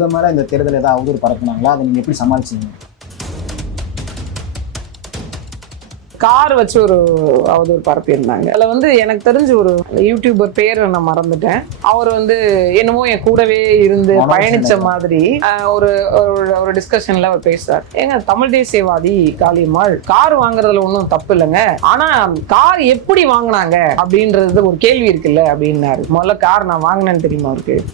இந்த மாதிரி இந்த தேர்தல் ஏதாவது அவதூறு பரப்புனாங்களா? அதை நீங்க எப்படி சமாளிச்சீங்க? கார் வச்சு ஒரு அவதூறு பரப்பியிருந்தாங்க. அதில் வந்து எனக்கு தெரிஞ்ச ஒரு யூடியூபர் பேர் நான் மறந்துட்டேன். அவர் வந்து என்னமோ என் கூடவே இருந்து பயணிச்ச. மாதிரி ஒரு- ஒரு டிஸ்கஷன்ல அவர் பேசுறார். ஏங்க தமிழ் தேசியவாதி காளியம்மாள் கார் வாங்குறதுல ஒன்றும் தப்பு இல்லைங்க. ஆனா கார் எப்படி வாங்கினாங்க அப்படின்றது ஒரு கேள்வி இருக்குல்ல அப்படின்னாரு. முதல்ல கார் நான் வாங்கினேன்னு தெரியுமா அவருக்கு?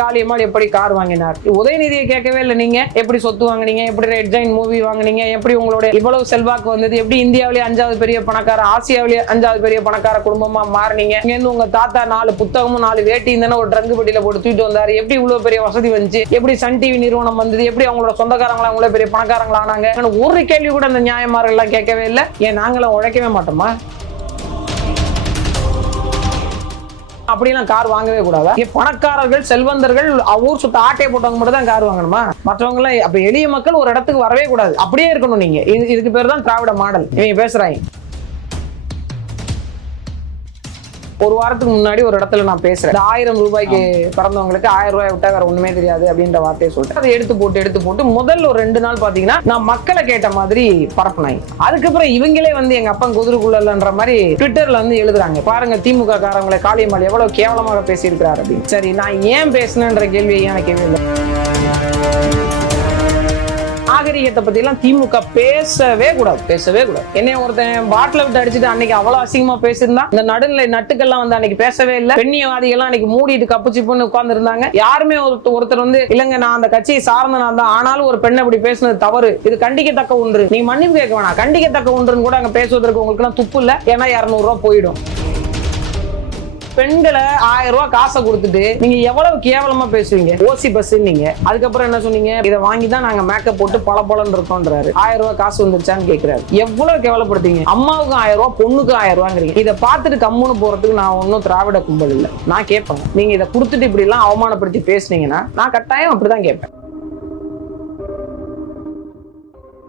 காளியம்மாள் எப்படி கார் வாங்கினார்? உதயநிதியை கேட்கவே இல்லை நீங்க. எப்படி சொத்து வாங்குனீங்க? எப்படி ரெட் ஜைன் மூவி வாங்குனீங்க? எப்படி உங்களுடைய இவ்வளவு செல்வாக்கு வந்தது? எப்படி இந்தியாவிலேயே அஞ்சாவது பெரிய பணக்கார ஆசியாவிலேயே அஞ்சாவது பெரிய பணக்கார குடும்பமா மாறுனீங்க? இங்க இருந்து உங்க தாத்தா நாலு புத்தகமும் நாலு வேட்டி இருந்தானே ஒரு ட்ரங்கு பெட்டியில போட்டு தூக்கிட்டு வந்தாரு. எப்படி இவ்வளவு பெரிய வசதி வந்துச்சு? எப்படி சன் டிவி நிறுவனம் வந்தது? எப்படி அவங்களோட சொந்தக்காரங்களா இவ்வளவு பெரிய பணக்காரங்களா ஆனாங்க ஒரு கேள்வி கூட அந்த நியாயமார்கள் எல்லாம் கேட்கவே இல்லை. ஏன் நாங்களும் உழைக்கவே மாட்டோமா? அப்படிலாம் கார் வாங்கவே கூடாது? பணக்காரர்கள் செல்வந்தர்கள் ஊர் சுத்த ஆட்டையை போட்டவங்க மட்டும் தான் கார் வாங்கணுமா? மற்றவங்க எல்லாம் அப்ப எளிய மக்கள் ஒரு இடத்துக்கு வரவே கூடாது. அப்படியே இருக்கணும் நீங்க. இது இதுக்கு பேர் தான் திராவிட மாடல். நீங்க பேசுறாங்க. ஒரு வாரத்துக்கு முன்னாடி ஒரு இடத்துல நான் பேசுறேன். ஆயிரம் ரூபாய்க்கு பிறந்தவங்களுக்கு ஆயிரம் ரூபாய் விட்டா வேற ஒண்ணுமே தெரியாது அப்படின்ற வார்த்தையை சொல்லிட்டு அதை எடுத்து போட்டு எடுத்து போட்டு முதல் ஒரு ரெண்டு நாள் பாத்தீங்கன்னா நான் மக்களை கேட்ட மாதிரி பரப்புனாங்க அதுக்கப்புறம் இவங்களே வந்து எங்க அப்பா குதிரைக்குள்ளன்ற மாதிரி ட்விட்டர்ல வந்து எழுதுறாங்க. பாருங்க திமுக காரங்களை காளியம்மாள் எவ்வளவு கேவலமாக பேசியிருக்கிறார் அப்படின்னு. சரி நான் ஏன் பேசினேன்ற கேள்வி எனக்கு இல்லை? நாகரிகத்தை பத்தி எல்லாம் திமுக பேசவே கூடாது. பேசவே கூடாது. என்னைய ஒருத்தன் பாட்டில விட்டு அடிச்சுட்டு அன்னைக்கு அவ்வளவு அசிங்கமா பேசியிருந்தா இந்த நடுநிலை நட்டுக்கெல்லாம் வந்து அன்னைக்கு பேசவே இல்லை. பெண்ணியவாதிகள்லாம் அன்னைக்கு மூடிட்டு கப்பு சிப்புன்னு உட்கார்ந்து இருந்தாங்க யாருமே ஒருத்தர் ஒருத்தர் வந்து இல்லங்க நான் அந்த கட்சியை சார்ந்த நான் தான் ஆனாலும் ஒரு பெண் அப்படி பேசுனது தவறு. இது கண்டிக்கத்தக்க ஒன்று. நீ மன்னிப்பு கேட்க வேணாம். கண்டிக்கத்தக்க ஒன்றுன்னு கூட அங்க பேசுவதற்கு உங்களுக்கு எல்லாம் துப்பு இல்ல. ஏன்னா இரநூறுவா போயிடும். பெண்களை ஆயிரம் ரூபாய் காசை கொடுத்துட்டு நீங்க எவ்வளவு கேவலமா பேசுவீங்க? ஓசி பஸ் நீங்க. அதுக்கப்புறம் என்ன சொன்னீங்க? இதை வாங்கி தான் நாங்க மேக்கப் போட்டு பல பலன்னு இருக்கோன்றாரு. ஆயிரம் ரூபாய் காசு வந்துருச்சான்னு கேக்குறாரு. எவ்வளவு கேவலப்படுத்தீங்க? அம்மாவுக்கு ஆயிரம் ரூபாய் பொண்ணுக்கு ஆயிரம் ரூபாங்கிறீங்க. இதை பார்த்துட்டு கம்முன்னு போறதுக்கு நான் ஒன்றும் திராவிட கும்பல் இல்லை. நான் கேட்பேன். நீங்க இதை கொடுத்துட்டு இப்படி எல்லாம் அவமானப்படுத்தி பேசுனீங்கன்னா நான் கட்டாயம் அப்படிதான் கேட்பேன்.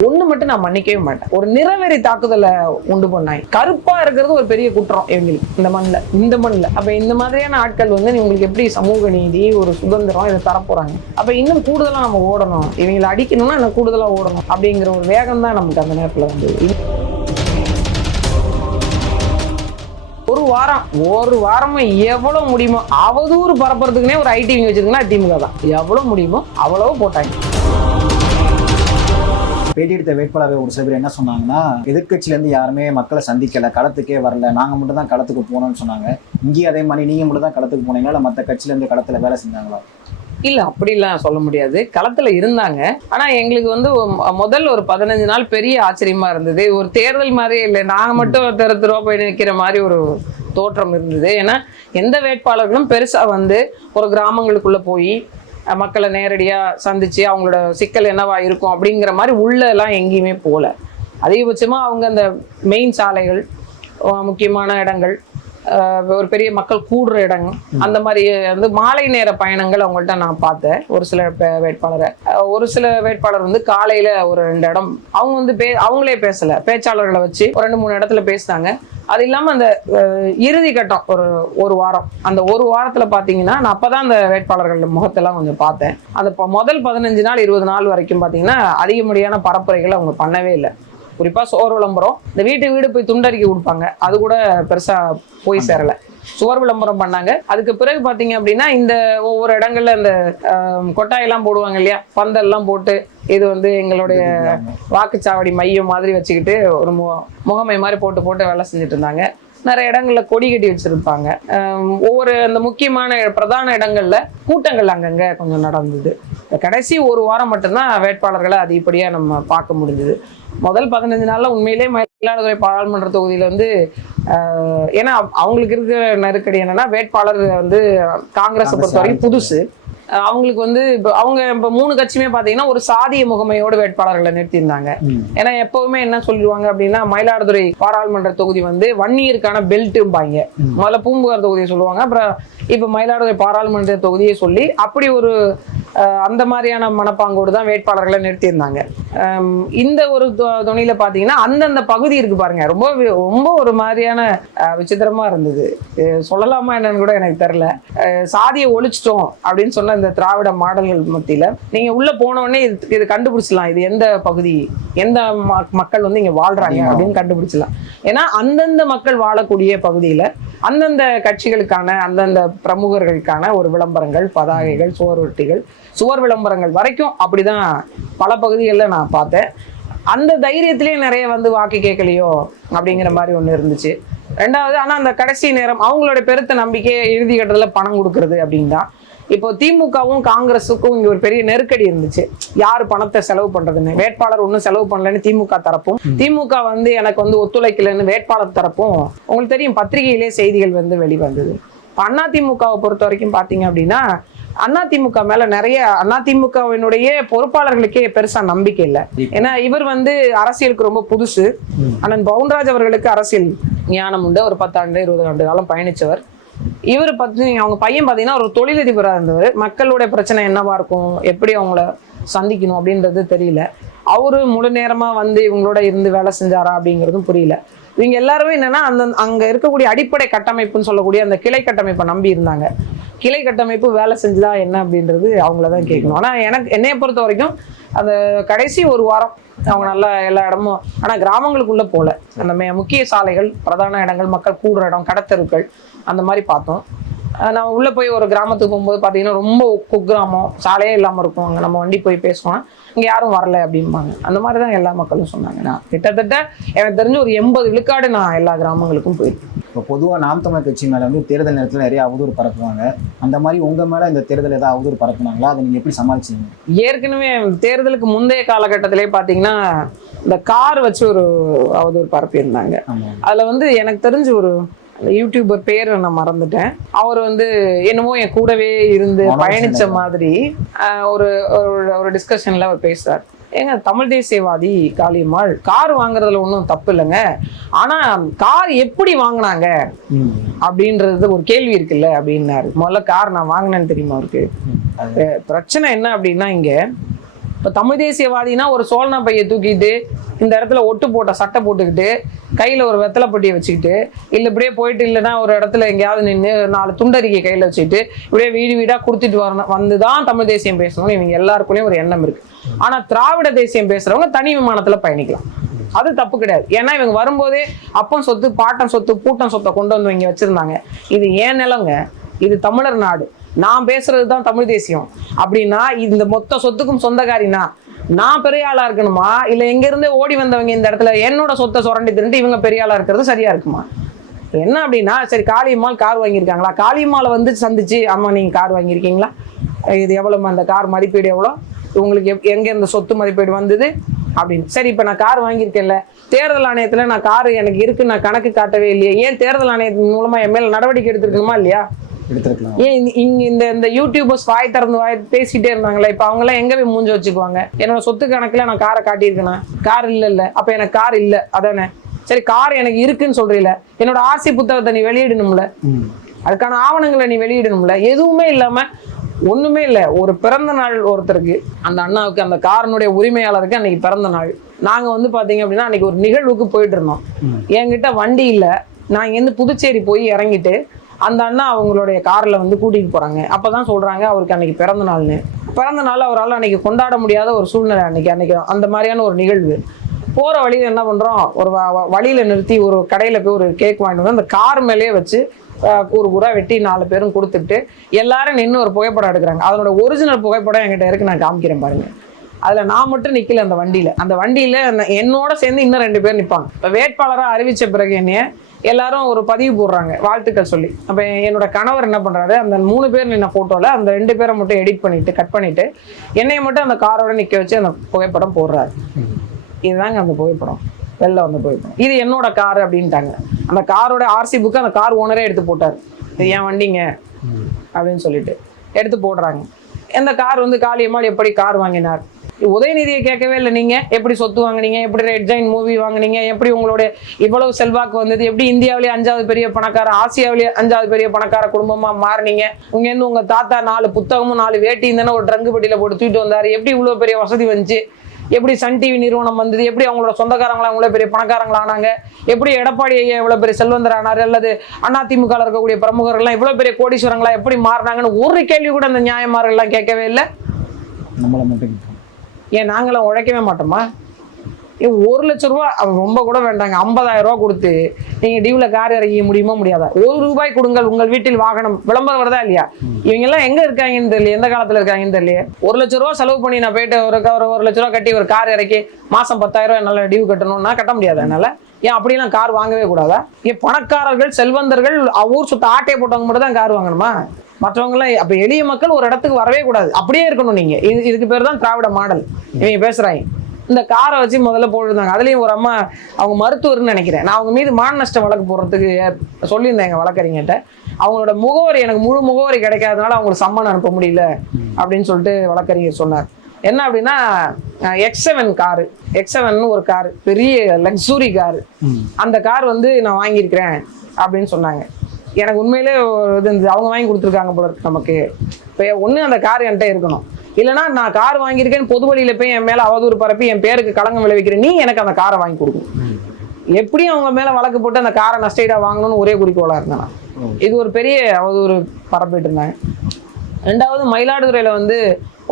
ஒண்ணு மட்டும் நான் மன்னிக்கவே மாட்டேன். ஒரு நிறவெறி தாக்குதலை உண்டு பண்ணாங்க கருப்பா இருக்கிறது ஒரு பெரிய குற்றம் இவங்களுக்கு இந்த மண்ணில் இந்த மண்ணில். அப்ப இந்த மாதிரியான ஆட்கள் வந்து உங்களுக்கு எப்படி சமூக நீதி ஒரு சுதந்திரம் இதை தரப்போறாங்க அப்ப இன்னும் கூடுதலா நம்ம ஓடணும். இவங்களை அடிக்கணும்னா இன்னும் கூடுதலா ஓடணும். அப்படிங்கிற ஒரு வேகம் தான் நமக்கு அந்த நேரத்துல வந்து ஒரு வாரம் ஒரு வாரமா எவ்வளவு முடியுமோ அவதூறு பரப்புறதுக்குனே ஒரு ஐடி விங்க வச்சிருக்குன்னா திமுக தான். எவ்வளவு முடியுமோ அவ்வளவு போட்டாங்க. பேட்டி எடுத்த வேட்பாளர் ஒரு சில பேர் என்ன சொன்னாங்கன்னா எதிர்க்கட்சியில இருந்து யாருமே மக்களை சந்திக்கல களத்துக்கே வரல நாங்க மட்டும் தான் களத்துக்கு போனோம்னு சொன்னாங்க. இங்கேயும் அதே மாதிரி நீங்க மட்டும் தான் களத்துக்கு போனீங்களா? இல்ல மத்த கட்சியில இருந்து களத்துல வேலை செஞ்சாங்களா? இல்ல அப்படிலாம் சொல்ல முடியாது. களத்துல இருந்தாங்க. ஆனா எங்களுக்கு வந்து முதல் ஒரு பதினஞ்சு நாள் பெரிய ஆச்சரியமா இருந்தது. ஒரு தேர்தல் மாதிரியே இல்லை. நாங்க மட்டும் தெரு தெருவா போய் நிற்கிற மாதிரி ஒரு தோற்றம் இருந்தது. ஏன்னா எந்த வேட்பாளர்களும் பெருசா வந்து ஒரு கிராமங்களுக்குள்ள போய் மக்களை நேரடியாக சந்தித்து அவங்களோட சிக்கல் என்னவா இருக்கும் அப்படிங்கிற மாதிரி உள்ளெல்லாம் எங்கேயுமே போகல. அதிகபட்சமாக அவங்க அந்த மெயின் சாலைகள் முக்கியமான இடங்கள் ஒரு பெரிய மக்கள் கூடுற இடம். அந்த மாதிரி வந்து மாலை நேர பயணங்கள் அவங்கள்ட்ட நான் பார்த்தேன். ஒரு சில பே- வேட்பாளரை. ஒரு சில வேட்பாளர் வந்து காலையில ஒரு ரெண்டு இடம். அவங்க வந்து பே அவங்களே பேசல. பேச்சாளர்களை வச்சு ஒரு ரெண்டு மூணு இடத்துல பேசினாங்க. அது இல்லாமல் அந்த இறுதி கட்டம் ஒரு ஒரு வாரம். அந்த ஒரு வாரத்தில் பார்த்தீங்கன்னா நான் அப்போ தான் அந்த வேட்பாளர்கள் முகத்தெல்லாம் கொஞ்சம் பார்த்தேன். அந்த ப- முதல் பதினஞ்சு நாள் இருபது நாள் வரைக்கும் பார்த்தீங்கன்னா அதிகப்படியான பரப்புரைகளை அவங்க பண்ணவே இல்லை. குறிப்பா சோறு விளம்பரம். இந்த வீட்டு வீடு போய் துண்டறிக்கை கொடுப்பாங்க. அது கூட பெருசா போய் சேரல. சுவர் விளம்பரம் பண்ணாங்க. அதுக்கு பிறகு பாத்தீங்க அப்படின்னா இந்த ஒவ்வொரு இடங்கள்ல இந்த கொட்டாயெல்லாம் போடுவாங்க இல்லையா? பந்தல்லாம் போட்டு இது வந்து எங்களுடைய வாக்குச்சாவடி மையம் மாதிரி வச்சுக்கிட்டு ஒரு மு- முகமை மாதிரி போட்டு போட்டு வேலை செஞ்சுட்டு இருந்தாங்க. நிறைய இடங்கள்ல கொடி கட்டி வச்சிருப்பாங்க. ஒவ்வொரு அந்த முக்கியமான பிரதான இடங்கள்ல கூட்டங்கள் அங்கங்க கொஞ்சம் நடந்தது. கடைசி ஒரு வாரம் மட்டும்தான் வேட்பாளர்களை அதிகப்படியா நம்ம பார்க்க முடிஞ்சது. முதல் பதினஞ்சு நாள்ல உண்மையிலே மயிலாடுதுறை பாராளுமன்ற தொகுதியில வந்து ஏன்னா அவங்களுக்கு இருக்கிற நெருக்கடி என்னன்னா வேட்பாளர் வந்து காங்கிரஸை பொறுத்த வரைக்கும் புதுசு. அவங்களுக்கு வந்து இப்போ அவங்க இப்போ மூணு கட்சியுமே பார்த்தீங்கன்னா ஒரு சாதிய முகமையோட வேட்பாளர்களை நிறுத்தியிருந்தாங்க. ஏன்னா எப்பவுமே என்ன சொல்லிடுவாங்க அப்படின்னா மயிலாடுதுறை பாராளுமன்ற தொகுதி வந்து வன்னியருக்கான பெல்ட்டும்பாங்க. முதல்ல பூம்புகார் தொகுதியை சொல்லுவாங்க. அப்புறம் இப்போ மயிலாடுதுறை பாராளுமன்ற தொகுதியை சொல்லி அப்படி ஒரு அந்த மாதிரியான மனப்பாங்கோடு தான் வேட்பாளர்களை நிறுத்தியிருந்தாங்க. இந்த ஒரு துணியில பாத்தீங்கன்னா அந்தந்த பகுதி இருக்கு பாருங்க. ரொம்ப ரொம்ப ஒரு மாதிரியான விசித்திரமா இருந்தது. சொல்லலாமா என்னன்னு கூட எனக்கு தெரியல. அஹ், சாதியை ஒழிச்சிட்டோம் அப்படின்னு சொன்ன இந்த திராவிட மாடல்கள் மத்தியில நீங்க உள்ள போன உடனே இது இது கண்டுபிடிச்சலாம் இது எந்த பகுதி? எந்த மக்கள் வந்து இங்க வாழ்றாங்க அப்படின்னு கண்டுபிடிச்சலாம் ஏன்னா அந்தந்த மக்கள் வாழக்கூடிய பகுதியில அந்தந்த கட்சிகளுக்கான அந்தந்த பிரமுகர்களுக்கான ஒரு விளம்பரங்கள் பதாகைகள் சுவரொட்டிகள் சுவர் விளம்பரங்கள் வரைக்கும் அப்படிதான் பல பகுதிகளில் நான் பார்த்தேன். அந்த தைரியத்திலேயே நிறைய வந்து வாக்கு கேட்கலையோ அப்படிங்கிற மாதிரி ஒன்று இருந்துச்சு. ரெண்டாவது ஆனால் அந்த கடைசி நேரம் அவங்களோட பெருத்த நம்பிக்கையை இறுதி கட்டத்தில் பணம் கொடுக்கறது அப்படின்னு தான் இப்போ திமுகவும் காங்கிரஸுக்கும் இங்க ஒரு பெரிய நெருக்கடி இருந்துச்சு. யார் பணத்தை செலவு பண்றதுன்னு? வேட்பாளர் ஒன்றும் செலவு பண்ணலன்னு திமுக தரப்பும். திமுக வந்து எனக்கு வந்து ஒத்துழைக்கலைன்னு வேட்பாளர் தரப்பும் உங்களுக்கு தெரியும் பத்திரிகையிலே செய்திகள் வந்து வெளிவந்தது. அதிமுகவை பொறுத்த வரைக்கும் பார்த்தீங்க அப்படின்னா அதிமுக மேல நிறைய அதிமுகவினுடைய பொறுப்பாளர்களுக்கே பெருசா நம்பிக்கை இல்லை. ஏன்னா இவர் வந்து அரசியலுக்கு ரொம்ப புதுசு. அண்ணன் பவுன்ராஜ் அவர்களுக்கு அரசியல் ஞானம் உண்டு. ஒரு பத்தாண்டு இருபது ஆண்டு காலம் பயணிச்சவர். இவர் பத்தி அவங்க பையன் பார்த்தீங்கன்னா ஒரு தொழிலதிபராக இருந்தவர். மக்களுடைய பிரச்சனை என்னவா இருக்கும்? எப்படி அவங்கள சந்திக்கணும் அப்படின்றது தெரியல. அவரு முழு நேரமா வந்து இவங்களோட இருந்து வேலை செஞ்சாரா அப்படிங்கிறதும் புரியல. இவங்க எல்லாருமே என்னன்னா அந்த அங்க இருக்கக்கூடிய அடிப்படை கட்டமைப்புன்னு சொல்லக்கூடிய அந்த கிளை கட்டமைப்பை நம்பி இருந்தாங்க. கிளை கட்டமைப்பு வேலை செஞ்சுதா என்ன அப்படின்றது அவங்கள தான் கேட்கணும். ஆனா எனக்கு என்னைய பொறுத்த வரைக்கும் அந்த கடைசி ஒரு வாரம் அவங்க நல்லா எல்லா இடமும் ஆனா கிராமங்களுக்குள்ள போல. அந்த மே- முக்கிய சாலைகள் பிரதான இடங்கள் மக்கள் கூடுற இடம் கடத்தெருக்கள் அந்த மாதிரி பார்த்தோம். நம்ம உள்ள போய் ஒரு கிராமத்துக்கு போகும்போது பார்த்தீங்கன்னா ரொம்ப குக்கிராமம் சாலையே இல்லாமல் இருக்கும் அங்கே. நம்ம வண்டி போய் பேசுவோம். இங்கே யாரும் வரல அப்படிம்பாங்க. அந்த மாதிரி தான் எல்லா மக்களும் சொன்னாங்க. நான் கிட்டத்தட்ட எனக்கு தெரிஞ்சு ஒரு எண்பது விழுக்காடு நான் எல்லா கிராமங்களுக்கும் போயிருக்கேன். இப்போ பொதுவாக நாம் தமிழ் கட்சி மேலே வந்து தேர்தல் நேரத்தில் நிறைய அவதூறு பரப்புவாங்க. அந்த மாதிரி உங்கள் மேலே இந்த தேர்தல் ஏதாவது அவதூறு பரப்புனாங்களா? அதை நீங்கள் எப்படி சமாளிச்சீங்க? ஏற்கனவே தேர்தலுக்கு முந்தைய காலகட்டத்திலே பார்த்தீங்கன்னா இந்த கார் வச்சு ஒரு அவதூறு பரப்பியிருந்தாங்க. அதில் வந்து எனக்கு தெரிஞ்சு ஒரு அந்த யூடியூபர் பேர் நான் மறந்துட்டேன். அவர் வந்து என்னமோ என் கூடவே இருந்து பயணிச்ச. மாதிரி ஒரு ஒரு- டிஸ்கஷன்ல அவர் பேசுறார். ஏங்க தமிழ் தேசியவாதி காளியம்மாள் கார் வாங்குறதுல ஒன்றும் தப்பு இல்லைங்க. ஆனா கார் எப்படி வாங்கினாங்க? அப்படின்றது ஒரு கேள்வி இருக்குல்ல அப்படின்னாரு. முதல்ல கார் நான் வாங்கினேன்னு தெரியுமா அஹ் பிரச்சனை என்ன அப்படின்னா இங்க இப்போ தமிழ் தேசியவாதினா ஒரு சோழனா பையை தூக்கிட்டு இந்த இடத்துல ஒட்டு போட்ட சட்டை போட்டுக்கிட்டு கையில் ஒரு வெத்தலைப்பட்டியை வச்சுக்கிட்டு இல்லை இப்படியே போயிட்டு இல்லைன்னா ஒரு இடத்துல எங்கேயாவது நின்று நாலு துண்டறிக்கை கையில் வச்சுக்கிட்டு இப்படியே வீடு வீடாக கொடுத்துட்டு வரணும் வந்து தான் தமிழ் தேசியம் பேசணும்னு இவங்க எல்லாருக்குள்ளேயும் ஒரு எண்ணம் இருக்கு. ஆனால் திராவிட தேசியம் பேசுறவங்க தனி விமானத்தில் பயணிக்கலாம். அது தப்பு கிடையாது. ஏன்னா இவங்க வரும்போதே அப்பன் சொத்து பாட்டம் சொத்து பூட்டம் சொத்தை கொண்டு வந்து இங்கே வச்சுருந்தாங்க. இது ஏன் நிலங்க? இது தமிழர் நாடு. நான் பேசுறது தான் தமிழ் தேசியம். அப்படின்னா இந்த மொத்த சொத்துக்கும் சொந்தக்காரினா நான் பெரிய ஆளா இருக்கணுமா? இல்ல எங்க இருந்தே ஓடி வந்தவங்க இந்த இடத்துல என்னோட சொத்தை சுரண்டி திருட்டு இவங்க பெரிய ஆளா இருக்கிறது சரியா இருக்குமா? என்ன அப்படின்னா சரி காளியம்மாள் கார் வாங்கியிருக்காங்களா? காளியம்மாளை வந்து சந்திச்சு அம்மா நீங்க கார் வாங்கியிருக்கீங்களா? இது எவ்வளவு அந்த கார் மதிப்பீடு எவ்வளோ? உங்களுக்கு எப்- எங்க இந்த சொத்து மதிப்பீடு வந்தது? அப்படின்னு. சரி இப்போ நான் கார் வாங்கியிருக்கேன்ல. தேர்தல் ஆணையத்தில் நான் கார் எனக்கு இருக்கு நான் கணக்கு காட்டவே இல்லையே. ஏன் தேர்தல் ஆணையத்தின் மூலமா என் மேல நடவடிக்கை எடுத்துருக்கணுமா இல்லையா? எடுத்துருக்கலாம். ஏன் இங்க இந்த இந்த யூடியூபர்ஸ் வாய் திறந்து வாய் பேசிட்டே இருந்தாங்களே இப்போ அவங்க எல்லாம் எங்க போய் மூஞ்சி வச்சுக்குவாங்க? என்னோட சொத்து கணக்குல நான் காரை காட்டியிருக்கேனா? கார் இல்ல இல்ல அப்ப எனக்கு கார் இல்ல. அதானே? சரி கார் எனக்கு இருக்குன்னு சொல்றீல. என்னோட ஆர்சி புத்தகத்தை நீ வெளியிடணும்ல. அதுக்கான ஆவணங்களை நீ வெளியிடணும்ல. எதுவுமே இல்லாம ஒண்ணுமே இல்ல. ஒரு பிறந்த நாள் ஒருத்தருக்கு அந்த அண்ணாவுக்கு அந்த காரனுடைய உரிமையாளருக்கு அன்னைக்கு பிறந்த நாள். நாங்க வந்து பாத்தீங்க அப்படின்னா அன்னைக்கு ஒரு நிகழ்வுக்கு போயிட்டு இருந்தோம். என்கிட்ட வண்டி இல்ல. நான் இங்கேருந்து புதுச்சேரி போய் இறங்கிட்டு அந்த அண்ணா அவங்களுடைய காரில் வந்து கூட்டிகிட்டு போகிறாங்க அப்போ தான் சொல்கிறாங்க அவருக்கு அன்னைக்கு பிறந்த நாள்னு. பிறந்த நாள் அவரால் அன்னைக்கு கொண்டாட முடியாத ஒரு சூழ்நிலை அன்னைக்கு அன்னைக்கு அந்த மாதிரியான ஒரு நிகழ்வு. போகிற வழியில் என்ன பண்ணுறோம் ஒரு வ- வ- நிறுத்தி ஒரு கடையில் போய் ஒரு கேக் வாங்கிட்டு வந்து அந்த கார் மேலேயே வச்சு கூறு கூறா வெட்டி நாலு பேரும் கொடுத்துட்டு எல்லாரும் நின்று ஒரு புகைப்படம் எடுக்கிறாங்க. அதனோட ஒரிஜினல் புகைப்படம் என்கிட்ட இருக்கு நான் காமிக்கிறேன் பாருங்க. அதில் நான் மட்டும் நிற்கல அந்த வண்டியில். அந்த வண்டியில் அந்த- என்னோட சேர்ந்து இன்னும் ரெண்டு பேர் நிற்பாங்க இப்போ வேட்பாளராக அறிவித்த பிறகு என்னைய எல்லாரும் ஒரு பதிவு போடுறாங்க வாழ்த்துக்கள் சொல்லி. அப்போ என்னோட கணவர் என்ன பண்ணுறாரு அந்த மூணு பேர் நின்ன ஃபோட்டோவில் அந்த ரெண்டு பேரை மட்டும் எடிட் பண்ணிட்டு கட் பண்ணிட்டு என்னையை மட்டும் அந்த காரோட நிற்க வச்சு அந்த புகைப்படம் போடுறாரு. இதுதாங்க அந்த புகைப்படம். வெளில வந்த புகைப்படம். இது என்னோட கார் அப்படின்ட்டாங்க. அந்த காரோட ஆர்சி புக்கு அந்த கார் ஓனரே எடுத்து போட்டார். இது என் வண்டிங்க அப்படின்னு சொல்லிட்டு எடுத்து போடுறாங்க. இந்த கார் வந்து காளியம்மாள் எப்படி கார் வாங்கினார்? உதயநிதியை கேட்கவே இல்லை நீங்க. எப்படி சொத்து வாங்குனீங்க? எப்படி ரெட் ஜைன் மூவி வாங்குனீங்க? எப்படி உங்களுடைய இவ்வளவு செல்வாக்கு வந்தது? எப்படி இந்தியாவிலேயே அஞ்சாவது பெரிய பணக்கார ஆசியாவிலேயே அஞ்சாவது பெரிய பணக்கார குடும்பமா மாறுனீங்க? இங்க இருந்து உங்க தாத்தா நாலு புத்தகமும் நாலு வேட்டியும் தானே ஒரு ட்ரங்கு பெட்டியில போட்டு தூக்கிட்டு வந்தாரு. எப்படி இவ்வளவு பெரிய வசதி வந்துச்சு? எப்படி சன் டிவி நிறுவனம் வந்தது? எப்படி அவங்களோட சொந்தக்காரங்களா இவ்வளோ பெரிய பணக்காரங்களா ஆனாங்க? எப்படி எடப்பாடி ஐயா இவ்வளவு பெரிய செல்வந்தர் ஆனார்? அல்லது அதிமுக இருக்கக்கூடிய பிரமுகர்கள்லாம் இவ்வளவு பெரிய கோடீஸ்வரங்களா எப்படி மாறினாங்கன்னு ஒரு கேள்வி கூட அந்த நியாயமாரெல்லாம் கேட்கவே இல்லை. நம்மளை மட்டும் ஏன் நாங்களும் உழைக்கவே மாட்டோமா? ஏன் ஒரு லட்ச ரூபா அவன் ரொம்ப கூட வேண்டாங்க. ஐம்பதாயிரம் ரூபா கொடுத்து நீங்கள் டியூவில் கார் இறக்க முடியுமா முடியாதா? ஒரு ரூபாய் கொடுங்கள் உங்கள் வீட்டில் வாகனம். விளம்பரம் வருதா இல்லையா? இவங்கெல்லாம் எங்கே இருக்காங்கன்னு தெரியல எந்த காலத்தில் இருக்காங்கன்னு தெரியல ஒரு லட்ச ரூபா செலவு பண்ணி நான் போயிட்டு ஒரு க- ஒரு ஒரு லட்ச ரூபா கட்டி ஒரு கார் இறக்கி மாதம் பத்தாயிரம் என்னால் டியூ கட்டணும்னா கட்ட முடியாது என்னால். ஏன் அப்படிலாம் கார் வாங்கவே கூடாதா? ஏன் பணக்காரர்கள் செல்வந்தர்கள் ஊர் சுத்த ஆட்டையை போட்டவங்க மட்டும் தான் கார் வாங்கணுமா? மற்றவங்க எல்லாம் அப்ப எளிய மக்கள் ஒரு இடத்துக்கு வரவே கூடாது. அப்படியே இருக்கணும் நீங்க. இது இதுக்கு பேர் தான் திராவிட மாடல். இவங்க பேசுறாங்க. இந்த காரை வச்சு முதல்ல போட்டிருந்தாங்க. அதுலயும் ஒரு அம்மா அவங்க மருத்துவர்னு நினைக்கிறேன். நான் அவங்க மீது மான நஷ்ட வழக்கு போடுறதுக்கு சொல்லியிருந்தேன் எங்க வழக்கறிஞர்கிட்ட. அவங்களோட முகவரி எனக்கு முழு முகவரி கிடைக்காதனால அவங்களுக்கு சம்மன் அனுப்ப முடியல அப்படின்னு சொல்லிட்டு வழக்கறிஞர் சொன்னார். என்ன அப்படின்னா X seven car. X seven ஒரு காரு. பெரிய லக்ஸுரி காரு. அந்த கார் வந்து நான் வாங்கியிருக்கிறேன் அப்படின்னு சொன்னாங்க. எனக்கு உண்மையிலே ஒரு இது இருந்தது. அவங்க வாங்கி கொடுத்துருக்காங்க போல இருக்கு நமக்கு. இப்போ ஒன்று அந்த கார் என்கிட்ட இருக்கணும். இல்லைன்னா நான் கார் வாங்கியிருக்கேன்னு பொது வழியில் போய் என் மேலே அவதூறு பரப்பி என் பேருக்கு களங்கம் விளைவிக்கிறேன் நீ எனக்கு அந்த காரை வாங்கி கொடுக்கணும். எப்படியும் அவங்க மேலே வழக்கு போட்டு அந்த காரை நஷ்டஈடா வாங்கணும்னு ஒரே குறிக்கோளாக இருந்தேன்? நான். இது ஒரு பெரிய அவதூறு பரப்பிட்டு இருந்தாங்க ரெண்டாவது மயிலாடுதுறையில் வந்து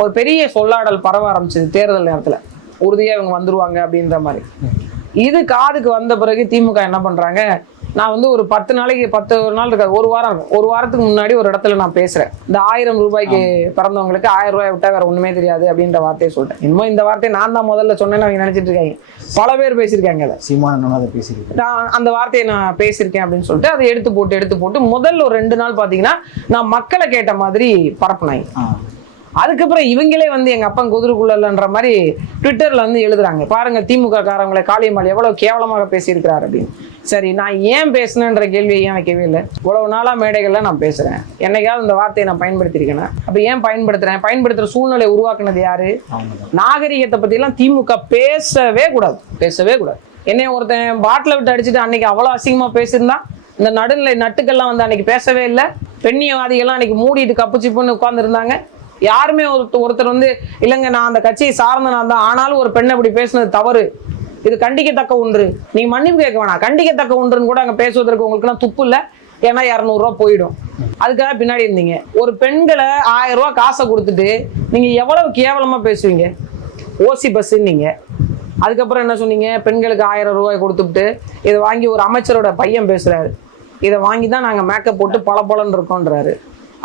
ஒரு பெரிய சொல்லாடல் பரவ ஆரம்பிச்சது தேர்தல் நேரத்தில். உறுதியாக இவங்க வந்துருவாங்க அப்படின்ற மாதிரி. இது காதுக்கு வந்த பிறகு திமுக என்ன பண்ணுறாங்க நான் வந்து ஒரு பத்து நாளைக்கு பத்து ஒரு நாள் இருக்காது ஒரு வாரம் இருக்கும். ஒரு வாரத்துக்கு முன்னாடி ஒரு இடத்துல நான் பேசுறேன். இந்த ஆயிரம் ரூபாய்க்கு பிறந்தவங்களுக்கு ஆயிரம் ரூபாய் விட்டா வேற ஒண்ணுமே தெரியாது அப்படின்ற வார்த்தையை சொல்லிட்டேன். இன்னும் இந்த வார்த்தையை நான் தான் முதல்ல சொன்னேன்னு அவங்க நினைச்சிட்டு இருக்காங்க. பல பேர் பேசியிருக்காங்க அதை. சீமானன் அதை பேசியிருக்கேன் நான் அந்த வார்த்தையை நான் பேசியிருக்கேன் அப்படின்னு சொல்லிட்டு அதை எடுத்து போட்டு எடுத்து போட்டு முதல்ல ஒரு ரெண்டு நாள் பார்த்தீங்கன்னா நான் மக்களை கேட்ட மாதிரி பரப்புனாங்க. அதுக்கப்புறம் இவங்களே வந்து எங்க அப்பன் குதிரைக்குள்ளன்ற மாதிரி ட்விட்டர்ல வந்து எழுதுறாங்க. பாருங்க திமுக காரங்களை காளியம்மாள் எவ்வளவு கேவலமாக பேசியிருக்கிறார் அப்படின்னு. சரி நான் ஏன் பேசினேன்ற கேள்வியை ஏன் வைக்கவே இல்லை? இவ்வளவு நாளா மேடைகள்ல நான் பேசுறேன். என்னைக்காவது இந்த வார்த்தையை நான் பயன்படுத்தியிருக்கேனா அப்ப ஏன் பயன்படுத்துறேன்? பயன்படுத்துற சூழ்நிலை உருவாக்குனது யாரு? நாகரிகத்தை பத்திலாம் திமுக பேசவே கூடாது. பேசவே கூடாது. என்னைய ஒருத்தன் பாட்டில விட்டு அடிச்சுட்டு அன்னைக்கு அவ்வளவு அசிங்கமா பேசியிருந்தா இந்த நடுநிலை நட்டுக்கெல்லாம் வந்து அன்னைக்கு பேசவே இல்லை. பெண்ணியவாதிகள்லாம் அன்னைக்கு மூடிட்டு கப்புச்சிப்புன்னு உட்கார்ந்துருந்தாங்க. யாருமே ஒருத்தர் ஒருத்தர் வந்து இல்லைங்க நான் அந்த கட்சியை சார்ந்த நான் தான். ஆனாலும் ஒரு பெண்ணை இப்படி பேசுனது தவறு. இது கண்டிக்கத்தக்க ஒன்று. நீங்க மன்னிப்பு கேட்க வேணாம். கண்டிக்கத்தக்க ஒன்றுன்னு கூட அங்கே பேசுவதற்கு உங்களுக்குலாம் துப்பு இல்லை. ஏன்னா இரநூறுவா போயிடும். அதுக்காக பின்னாடி இருந்தீங்க. ஒரு பெண்களை ஆயிரம் ரூபா காசை கொடுத்துட்டு நீங்க எவ்வளவு கேவலமா பேசுவீங்க? ஓசி பஸ்ஸுன்னீங்க. அதுக்கப்புறம் என்ன சொன்னீங்க? பெண்களுக்கு ஆயிரம் ரூபாய் கொடுத்துட்டு இதை வாங்கி ஒரு அமைச்சரோட பையன் பேசுறாரு. இதை வாங்கி தான் நாங்கள் மேக்கப் போட்டு பல பலன்னு இருக்கோன்றாரு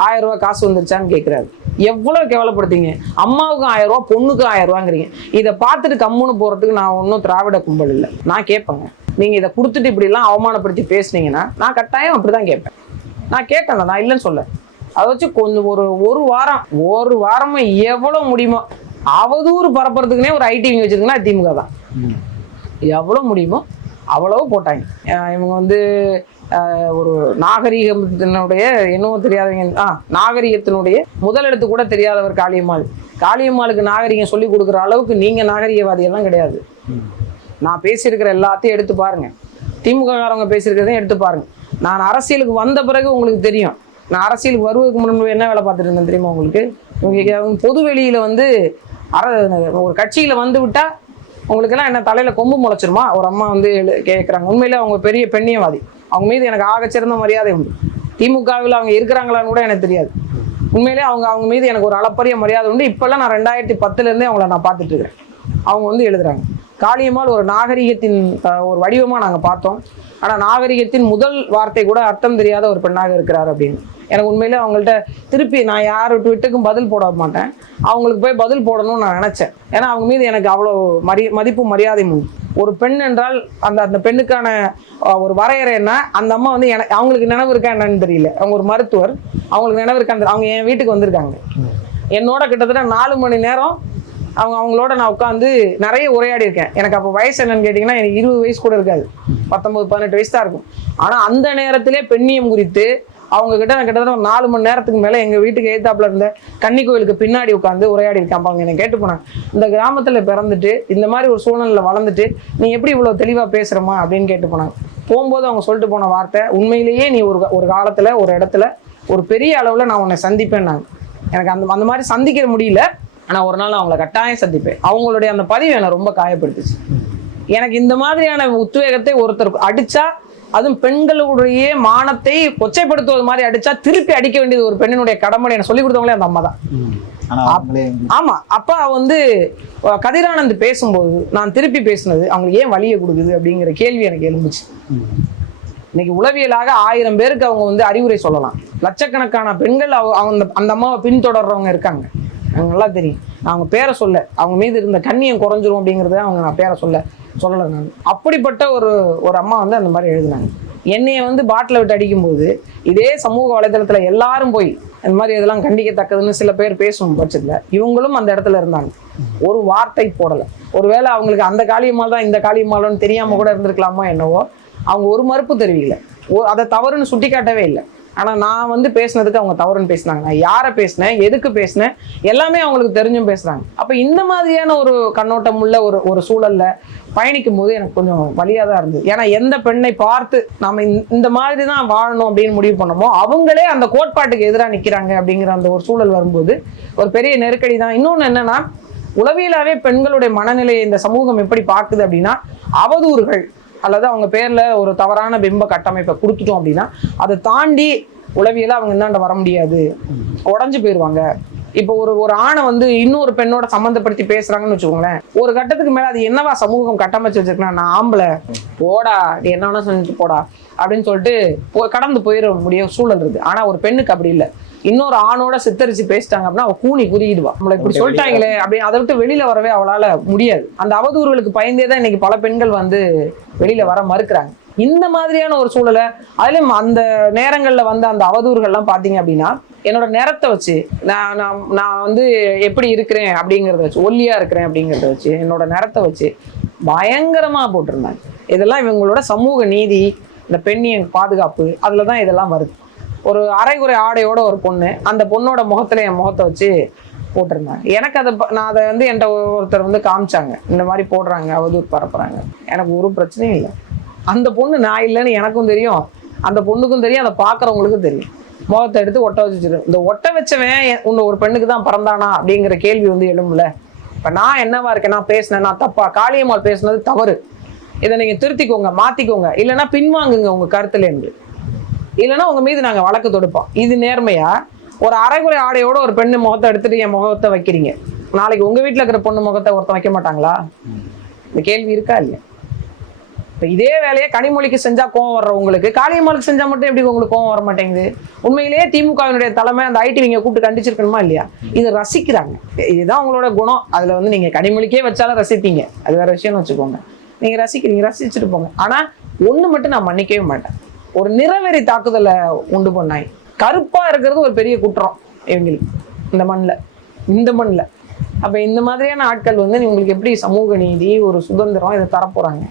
ஆயிரம் ரூபாய் காசு வந்துருச்சான்னு கேட்குறாரு எவ்வளோ கேவலப்படுத்தீங்க? அம்மாவுக்கும் ஆயிரம் ரூபாய் பொண்ணுக்கும் ஆயிரம் ரூபாங்கிறீங்க. இதை பார்த்துட்டு கம்முன்னு போகிறதுக்கு நான் ஒன்றும் திராவிட கும்பல் இல்லை. நான் கேட்பேங்க நீங்கள் இதை கொடுத்துட்டு இப்படிலாம் அவமானப்படுத்தி பேசுனீங்கன்னா நான் கட்டாயம் அப்படி தான் கேட்பேன். நான் கேட்டேன் நான் இல்லைன்னு சொல்ல. அதை வச்சு கொஞ்சம் ஒரு ஒரு வாரம் ஒரு வாரமா எவ்வளோ முடியுமோ அவதூறு பரப்புறதுக்குனே ஒரு ஐடி வச்சிருக்குன்னா திமுக தான். எவ்வளோ முடியுமோ அவ்வளவு போட்டாங்க. இவங்க வந்து ஒரு நாகரிகத்தினுடைய என்னவோ தெரியாதவங்க ஆ நாகரீகத்தினுடைய முதலிடத்து கூட தெரியாதவர் காளியம்மாள். காளியம்மாளுக்கு நாகரீகம் சொல்லி கொடுக்குற அளவுக்கு நீங்கள் நாகரீகவாதியெல்லாம் கிடையாது. நான் பேசியிருக்கிற எல்லாத்தையும் எடுத்து பாருங்க. திமுககாரவங்க பேசியிருக்கிறதையும் எடுத்து பாருங்க. நான் அரசியலுக்கு வந்த பிறகு உங்களுக்கு தெரியும். நான் அரசியலுக்கு வருவதற்கு முன்பு என்ன வேலை பார்த்துட்டு இருந்தேன் தெரியுமா உங்களுக்கு? உங்களுக்கு பொது வெளியில் வந்து அர ஒரு கட்சியில் வந்து விட்டால் உங்களுக்கெல்லாம் என்ன தலையில் கொம்பு முளைச்சிருமா? ஒரு அம்மா வந்து எழு- கேட்குறாங்க உண்மையிலே அவங்க பெரிய பெண்ணியவாதி. அவங்க மீது எனக்கு ஆகச்சிறந்த மரியாதை உண்டு. திமுகவில் அவங்க இருக்கிறாங்களான்னு கூட எனக்கு தெரியாது. உண்மையிலே அவங்க அவங்க மீது எனக்கு ஒரு அளப்பரிய மரியாதை உண்டு. இப்போல்லாம் நான் ரெண்டாயிரத்தி பத்துலேருந்தே அவங்கள நான் பார்த்துட்டு இருக்கிறேன் அவங்க வந்து எழுதுறாங்க. காளியம்மாள் ஒரு நாகரிகத்தின் ஒரு வடிவமாக நாங்கள் பார்த்தோம். ஆனால் நாகரிகத்தின் முதல் வார்த்தை கூட அர்த்தம் தெரியாத ஒரு பெண்ணாக இருக்கிறார் அப்படின்னு. எனக்கு உண்மையிலே அவங்கள்ட்ட திருப்பி நான் யார் ட்விட்டுக்கும் பதில் போட மாட்டேன். அவங்களுக்கு போய் பதில் போடணும்னு நான் நினச்சேன். ஏன்னா அவங்க மீது எனக்கு அவ்வளோ மரி மதிப்பு மரியாதையும் உண்டு. ஒரு பெண் என்றால் அந்த அந்த பெண்ணுக்கான ஒரு வரையறை என்ன? அந்த அம்மா வந்து எனக்கு அவங்களுக்கு நினைவு இருக்கா என்னன்னு தெரியல. அவங்க ஒரு மருத்துவர். அவங்களுக்கு நினைவு இருக்கான்னு அவங்க என் வீட்டுக்கு வந்திருக்காங்க. என்னோட கிட்டத்தட்ட நாலு மணி நேரம் அவங்க அவங்களோட நான் உட்காந்து நிறைய உரையாடி இருக்கேன். எனக்கு அப்போ வயசு என்னன்னு கேட்டிங்கன்னா எனக்கு இருபது வயசு கூட இருக்காது. பத்தொம்பது பதினெட்டு வயசு தான் இருக்கும். ஆனால் அந்த நேரத்திலே பெண்ணியம் குறித்து அவங்க கிட்ட நான் கிட்டத்தட்ட ஒரு நாலு மணி நேரத்துக்கு மேல எங்க வீட்டுக்கு எழுத்தாப்புல இருந்த கன்னி கோயிலுக்கு பின்னாடி உட்காந்து உரையாடி இருக்கான் என்னை கேட்டு போனாங்க. இந்த கிராமத்துல பிறந்துட்டு இந்த மாதிரி ஒரு சூழ்நிலையில் வளர்ந்துட்டு நீ எப்படி இவ்வளவு தெளிவா பேசுறமா அப்படின்னு கேட்டு போனாங்க. போகும்போது அவங்க சொல்லிட்டு போன வார்த்தை உண்மையிலேயே நீ ஒரு ஒரு காலத்துல ஒரு இடத்துல ஒரு பெரிய அளவுல நான் உன்னை சந்திப்பேன்னாங்க. எனக்கு அந்த அந்த மாதிரி சந்திக்க முடியல. ஆனா ஒரு நாள் நான் அவங்கள கட்டாயம் சந்திப்பேன். அவங்களுடைய அந்த பதிவு என்னை ரொம்ப காயப்படுத்துச்சு. எனக்கு இந்த மாதிரியான உத்வேகத்தை ஒருத்தர் அடிச்சா அதுவும் பெண்களுடைய மானத்தை கொச்சைப்படுத்துவது மாதிரி அடிச்சா திருப்பி அடிக்க வேண்டியது ஒரு பெண்ணினுடைய கடமை எனக்கு சொல்லி கொடுத்தவங்களே அந்த அம்மா தான் ஆமா. அப்பா வந்து கதிரானந்த் பேசும்போது நான் திருப்பி பேசுனது அவங்களுக்கு ஏன் வழியை கொடுக்குது? அப்படிங்கிற கேள்வி எனக்கு எழும்புச்சு இன்னைக்கு உளவியலாக ஆயிரம் பேருக்கு அவங்க வந்து அறிவுரை சொல்லலாம். லட்சக்கணக்கான பெண்கள் அவ- அவங்க அந்த அம்மாவை பின்தொடர்றவங்க இருக்காங்க. எனக்கு நல்லா தெரியும். அவங்க பேரை சொல்ல. அவங்க மீது இருந்த கண்ணியம் குறைஞ்சிரும் அப்படிங்கறத அவங்க நான் பேரை சொல்ல. சொல்லலை நான். அப்படிப்பட்ட ஒரு ஒரு அம்மா வந்து அந்த மாதிரி எழுதினாங்க. என்னையை வந்து பாட்டில் விட்டு அடிக்கும்போது இதே சமூக வலைதளத்தில் எல்லாரும் போய் இந்த மாதிரி இதெல்லாம் கண்டிக்கத்தக்கதுன்னு சில பேர் பேசும் பட்சத்தில் இவங்களும் அந்த இடத்துல இருந்தாங்க. ஒரு வார்த்தை போடலை. ஒருவேளை அவங்களுக்கு அந்த காளியம்மாள் தான் இந்த காளியம்மாள்னு தெரியாமல் கூட இருந்திருக்கலாமோ என்னவோ அவங்க ஒரு மறுப்பு தெரிவிக்கல. ஓ- அதை தவறுன்னு சுட்டி காட்டவே இல்லை. ஆனால் நான் வந்து பேசுனதுக்கு அவங்க தவறுன்னு பேசினாங்க. நான் யாரை பேசினேன் எதுக்கு பேசினேன் எல்லாமே அவங்களுக்கு தெரிஞ்சும் பேசுகிறாங்க அப்போ இந்த மாதிரியான ஒரு கண்ணோட்டம் உள்ள ஒரு ஒரு சூழல்ல பயணிக்கும் போது எனக்கு கொஞ்சம் வழியாக தான் இருந்தது. ஏன்னா எந்த பெண்ணை பார்த்து நம்ம இந்த- மாதிரி தான் வாழணும் அப்படின்னு முடிவு பண்ணோமோ அவங்களே அந்த கோட்பாட்டுக்கு எதிராக நிற்கிறாங்க அப்படிங்கிற அந்த ஒரு சூழல் வரும்போது ஒரு பெரிய நெருக்கடி தான். இன்னொன்று என்னன்னா உளவியலாகவே பெண்களுடைய மனநிலையை இந்த சமூகம் எப்படி பார்க்குது அப்படின்னா அவதூறுகள் அல்லது அவங்க பேரில் ஒரு தவறான பிம்ப கட்டமைப்பை கொடுத்துட்டோம் அப்படின்னா அதை தாண்டி உளவியலாக அவங்க இந்தாண்ட வர முடியாது. உடஞ்சு போயிடுவாங்க இப்போ ஒரு ஒரு ஆணை வந்து இன்னொரு பெண்ணோட சம்மந்தப்படுத்தி பேசுறாங்கன்னு வச்சுக்கோங்களேன். ஒரு கட்டத்துக்கு மேல அது என்னவா சமூகம் கட்டமைச்சு வச்சிருக்கா நான் ஆம்பளை. போடா. நீ என்ன வேணா செஞ்சுட்டு போடா. அப்படின்னு சொல்லிட்டு கடந்து போயிட முடிய சூழல் இருக்கு. ஆனா ஒரு பெண்ணுக்கு அப்படி இல்லை. இன்னொரு ஆணோட சித்தரிச்சு பேசிட்டாங்க அப்படின்னா அவ கூனி குறுகிடுவா நம்மளை இப்படி சொல்லிட்டாங்களே அப்படி அதை விட்டு வெளியில வரவே அவளால முடியாது. அந்த அவதூறுகளுக்கு பயந்தே தான் இன்னைக்கு பல பெண்கள் வந்து வெளியில வர மறுக்கிறாங்க. இந்த மாதிரியான ஒரு சூழலை அதுலயும் அந்த நேரங்கள்ல வந்த அந்த அவதூறுகள்லாம் பாத்தீங்க அப்படின்னா என்னோட நிறத்தை வச்சு நான் நான் நான் வந்து எப்படி இருக்கிறேன் அப்படிங்கிறத வச்சு ஒல்லியாக இருக்கிறேன் அப்படிங்கிறத வச்சு என்னோட நிறத்தை வச்சு பயங்கரமாக போட்டிருந்தாங்க. இதெல்லாம் இவங்களோட சமூக நீதி இந்த பெண்ணியின் பாதுகாப்பு அதில் தான் இதெல்லாம் வருது. ஒரு அரைகுறை ஆடையோட ஒரு பொண்ணு அந்த பொண்ணோட முகத்தில் என் முகத்தை வச்சு போட்டிருந்தாங்க. எனக்கு அதை ப- நான் அதை வந்து என்கிட்ட ஒருத்தர் வந்து காமிச்சாங்க. இந்த மாதிரி போடுறாங்க அவதூறு பரப்புறாங்க. எனக்கு ஒரு பிரச்சனையும் இல்லை. அந்த பொண்ணு நான் இல்லைன்னு எனக்கும் தெரியும். அந்த பொண்ணுக்கும் தெரியும் அதை பார்க்குறவங்களுக்கும் தெரியும். முகத்தை எடுத்து ஒட்ட வச்சுருக்கோம் இந்த ஒட்ட வச்சவன் உன்னை ஒரு பெண்ணுக்கு தான் பிறந்தானா அப்படிங்கிற கேள்வி வந்து எழும்புல இப்போ நான் என்னவா இருக்கேன் நான் பேசினேன் நான் தப்பா? காளியம்மாள் பேசுனது தவறு. இதை நீங்கள் திருத்திக்கோங்க மாற்றிக்கோங்க இல்லைன்னா பின்வாங்குங்க உங்கள் கருத்துலேருந்து இல்லைன்னா உங்கள் மீது நாங்கள் வழக்கு தொடுப்போம். இது நேர்மையா? ஒரு அரைகுறை ஆடையோட ஒரு பெண்ணு முகத்தை எடுத்துட்டு என் முகத்தை வைக்கிறீங்க. நாளைக்கு உங்கள் வீட்டில் இருக்கிற பொண்ணு முகத்தை ஒருத்தன் வைக்க மாட்டாங்களா? இந்த கேள்வி இருக்கா இல்லையா? இதே வேலையை கனிமொழிக்கு செஞ்சா கோவம் வர்றவங்களுக்கு காளியம்மாளுக்கு செஞ்சா மட்டும் எப்படி உங்களுக்கு கோவம் வர மாட்டேங்குது? உண்மையிலேயே திமுகவினுடைய தலைமை அந்த ஐடி நீங்க கூப்பிட்டு கண்டிச்சிருக்கணுமா இல்லையா? இது ரசிக்கிறாங்க. இதுதான் உங்களோட குணம். அதுல வந்து நீங்க கனிமொழிக்கே வச்சாலும் ரசிப்பீங்க. அது வேற விஷயம்னு வச்சுக்கோங்க. நீங்க ரசிக்கிறீங்க ரசிச்சுட்டு போங்க. ஆனா ஒண்ணு மட்டும் நான் மன்னிக்கவே மாட்டேன். ஒரு நிறவெறி தாக்குதலை உண்டு பண்ணாய். கருப்பா இருக்கிறது ஒரு பெரிய குற்றம் இவங்களுக்கு. இந்த மண்ணில் இந்த மண்ணில் அப்போ இந்த மாதிரியான ஆட்கள் வந்து உங்களுக்கு எப்படி சமூக நீதி ஒரு சுதந்திரம் இதை தரப்போகிறாங்க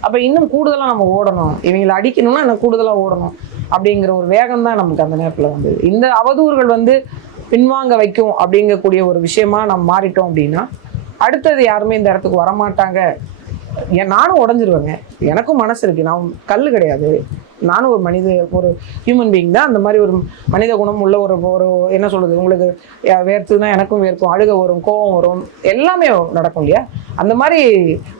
அப்ப இன்னும் கூடுதலா நம்ம ஓடணும். இவங்களை அடிக்கணும்னா இன்னும் கூடுதலா ஓடணும். அப்படிங்கிற ஒரு வேகம் தான் நமக்கு அந்த நேரத்துல வந்தது. இந்த அவதூறுகள் வந்து பின்வாங்க வைக்கும் அப்படிங்கக்கூடிய ஒரு விஷயமா நம்ம மாறிட்டோம் அப்படின்னா அடுத்தது யாருமே இந்த இடத்துக்கு வரமாட்டாங்க. என் நானும் உடஞ்சிருவேங்க. எனக்கும் மனசு இருக்கு. நான் கல் கிடையாது. நானும் ஒரு மனித ஒரு ஹியூமன் பீயிங் தான். அந்த மாதிரி ஒரு மனித குணம் உள்ள ஒரு ஒரு என்ன சொல்றது உங்களுக்கு வேர்த்துனா எனக்கும் வேர்க்கும். அழுக வரும் கோபம் வரும். எல்லாமே நடக்கும் இல்லையா? அந்த மாதிரி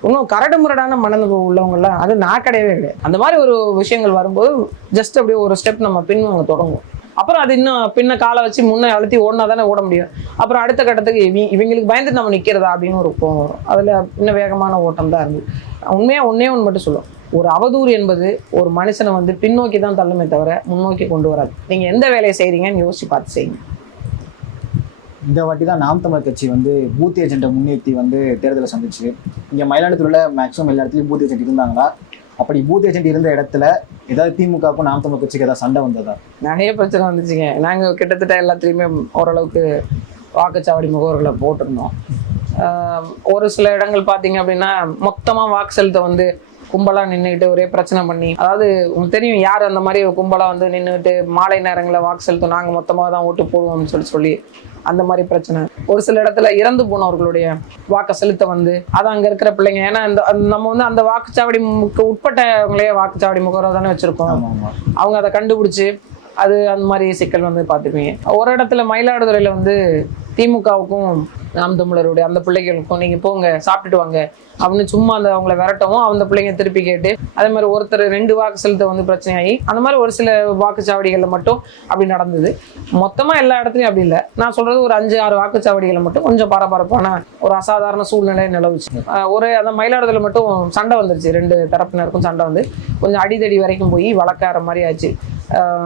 இன்னும் கரடு முரடான மனநிலை உள்ளவங்கலாம் அது நான் கிடையவே கிடையாது. அந்த மாதிரி ஒரு விஷயங்கள் வரும்போது ஜஸ்ட் அப்படியே ஒரு ஸ்டெப் நம்ம பின்வாங்க தொடங்கும் அப்புறம் அது இன்னும் பின்ன காலை வச்சு முன்னே அழுத்தி ஓடினா தானே ஓட முடியும். அப்புறம் அடுத்த கட்டத்துக்கு இவங்க இவங்களுக்கு பயந்து நம்ம நிற்கிறதா அப்படின்னு ஒரு கோவம் வரும் அதில் இன்னும் வேகமான ஓட்டம் தான் இருந்தது உண்மையாக ஒன்றே ஒன்று மட்டும் சொல்லும். ஒரு அவதூறு என்பது ஒரு மனுஷனை வந்து பின்னோக்கி தான் தள்ளுமே தவிர முன்னோக்கி கொண்டு வராது. நீங்கள் எந்த வேலையை செய்கிறீங்கன்னு யோசிச்சு பார்த்து செய்யுங்க. இந்த வாட்டி தான் நாம் தமிழ் கட்சி வந்து பூத் ஏஜென்ட்டை முன்னிறுத்தி வந்து தேர்தலை சந்திச்சு இங்கே மயிலாடுதுறையில் மேக்ஸிமம் எல்லா இடத்துலையும் பூத் ஏஜென்ட் இருந்தாங்களா? அப்படி பூத் ஏஜென்ட் இருந்த இடத்துல ஏதாவது திமுகவுக்கும் நாம் கட்சிக்கு ஏதாவது சண்டை வந்ததா? நிறைய பிரச்சனை வந்துச்சுங்க. நாங்கள் கிட்டத்தட்ட எல்லாத்துலேயுமே ஓரளவுக்கு வாக்குச்சாவடி முகவர்களை போட்டிருந்தோம். ஒரு சில இடங்கள் பார்த்தீங்க அப்படின்னா மொத்தமாக வாக்கு செலுத்த வந்து கும்பலா நின்றுக்கிட்டு ஒரே பிரச்சனை பண்ணி அதாவது உங்களுக்கு தெரியும் யார் அந்த மாதிரி கும்பலா வந்து நின்றுட்டு மாலை நேரங்களில் வாக்கு செலுத்தும் நாங்கள் மொத்தமாக தான் ஓட்டு போடுவோம்னு சொல்லி சொல்லி அந்த மாதிரி பிரச்சனை. ஒரு சில இடத்துல இறந்து போனவர்களுடைய வாக்கை செலுத்த வந்து அது அங்க இருக்கிற பிள்ளைங்க ஏன்னா இந்த நம்ம வந்து அந்த வாக்குச்சாவடி முக்கு உட்பட்டவங்களே வாக்குச்சாவடி முகவரை தானே வச்சிருக்கோம். அவங்க அதை கண்டுபிடிச்சு அது அந்த மாதிரி சிக்கல் வந்து பார்த்துப்பீங்க ஒரு இடத்துல மயிலாடுதுறையில் வந்து திமுகவுக்கும் நாம் தமிழருடைய அந்த பிள்ளைகளுக்கும் நீங்கள் போங்க சாப்பிட்டுட்டு வாங்க. அப்படின்னு சும்மா அந்த அவங்கள விரட்டவும் அந்த பிள்ளைங்க திருப்பி கேட்டு அதே மாதிரி ஒருத்தர் ரெண்டு வாக்கு செலுத்த வந்து பிரச்சனையாகி அந்த மாதிரி ஒரு சில வாக்குச்சாவடிகளில் மட்டும் அப்படி நடந்தது. மொத்தமாக எல்லா இடத்துலையும் அப்படி இல்லை. நான் சொல்கிறது ஒரு அஞ்சு ஆறு வாக்குச்சாவடிகளை மட்டும் கொஞ்சம் பரபரப்பான ஒரு அசாதாரண சூழ்நிலை நிலவுச்சு. ஒரு அந்த மயிலாடுதுறையில் மட்டும் சண்டை வந்துருச்சு. ரெண்டு தரப்பினருக்கும் சண்டை வந்து கொஞ்சம் அடிதடி வரைக்கும் போய் வழக்காற மாதிரி ஆச்சு.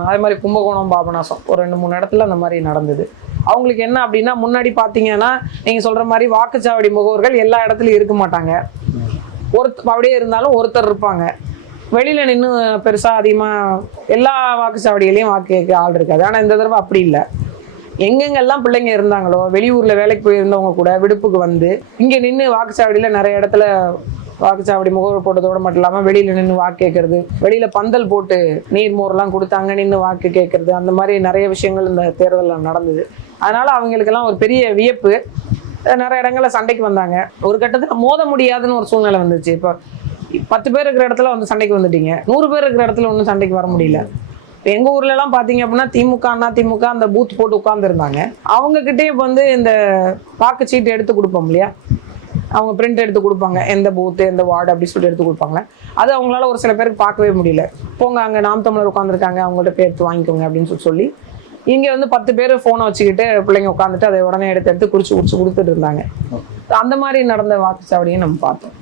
அதே மாதிரி கும்பகோணம் பாபநாசம் ஒரு ரெண்டு மூணு இடத்துல அந்த மாதிரி நடந்தது. அவங்களுக்கு என்ன அப்படின்னா முன்னாடி பார்த்தீங்கன்னா நீங்கள் சொல்கிற மாதிரி வாக்குச்சாவடி முகவர்கள் எல்லா இடத்துலையும் இருக்க மாட்டாங்க. ஒருத் அப்படியே இருந்தாலும் ஒருத்தர் இருப்பாங்க. வெளியில் நின்று பெருசாக அதிகமாக எல்லா வாக்குச்சாவடிகளையும் வாக்கு கேட்க ஆள் இருக்காது. ஆனால் இந்த தடவை அப்படி இல்லை. எங்கெங்கெல்லாம் பிள்ளைங்க இருந்தாங்களோ வெளியூரில் வேலைக்கு போயிருந்தவங்க கூட விடுப்புக்கு வந்து இங்கே நின்று வாக்குச்சாவடியில் நிறைய இடத்துல வாக்குச்சாவடி முகவர் போட்டதோட மட்டும் இல்லாமல் வெளியில் நின்று வாக்கு கேட்கறது வெளியில் பந்தல் போட்டு நீர் மோர்லாம் கொடுத்து அங்கே நின்று வாக்கு கேட்கறது அந்த மாதிரி நிறைய விஷயங்கள் இந்த தேர்தலில் நடந்தது. அதனால் அவங்களுக்கெல்லாம் ஒரு பெரிய வியப்பு. நிறைய இடங்களில் சண்டைக்கு வந்தாங்க. ஒரு கட்டத்தில் மோத முடியாதுன்னு ஒரு சூழ்நிலை வந்துச்சு. இப்போ பத்து பேர் இருக்கிற இடத்துல வந்து சண்டைக்கு வந்துட்டீங்க. நூறு பேர் இருக்கிற இடத்துல ஒன்றும் சண்டைக்கு வர முடியல. இப்போ எங்கள் ஊர்லலாம் பார்த்தீங்க அப்படின்னா திமுக அண்ணா திமுக அந்த பூத் போட்டு உட்காந்துருந்தாங்க அவங்கக்கிட்டே இப்போ வந்து இந்த வாக்குச்சீட்டு எடுத்து கொடுப்போம் இல்லையா? அவங்க பிரிண்ட் எடுத்து கொடுப்பாங்க. எந்த பூத்து எந்த வார்டு அப்படி சொல்லிட்டு எடுத்து கொடுப்பாங்க. அது அவங்களால ஒரு சில பேருக்கு பார்க்கவே முடியல. போங்க அங்க நாம் தமிழர் உட்காந்துருக்காங்க அவங்கள்ட்ட போய் எடுத்து வாங்கிக்கோங்க அப்படின்னு சொல்லி சொல்லி இங்க வந்து பத்து பேர் போனை வச்சுக்கிட்டு பிள்ளைங்க உட்காந்துட்டு அதை உடனே எடுத்து எடுத்து குறிச்சு குறிச்சு கொடுத்துட்டு இருந்தாங்க. அந்த மாதிரி நடந்த வாக்குச்சாவடியும் நம்ம பார்த்தோம்.